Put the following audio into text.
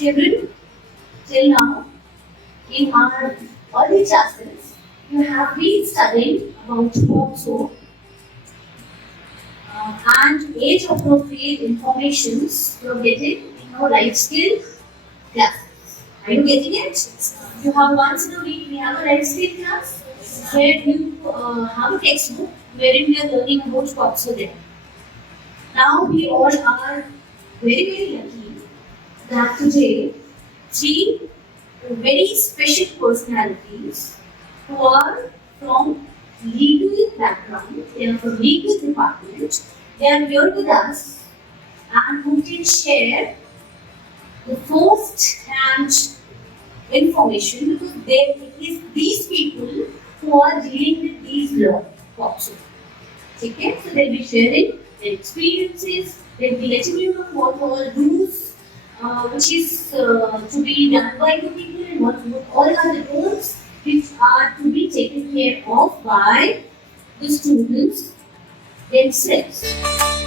Children, till now, in our early classes, you have been studying about POCSO and age appropriate informations you are getting in your life skill classes. Are you getting it? You have once in a week, we have a life skill class where you have a textbook wherein we are learning about POCSO there. Now we all are very lucky that today three very special personalities who are from legal background, they are from legal department, they are here with us and who can share the first-hand information because it is these people who are dealing with these law POCSO. Okay? So they'll be sharing their experiences, they'll be letting you know what all rules which is to be done by the people and what all are the rules which are to be taken care of by the students themselves.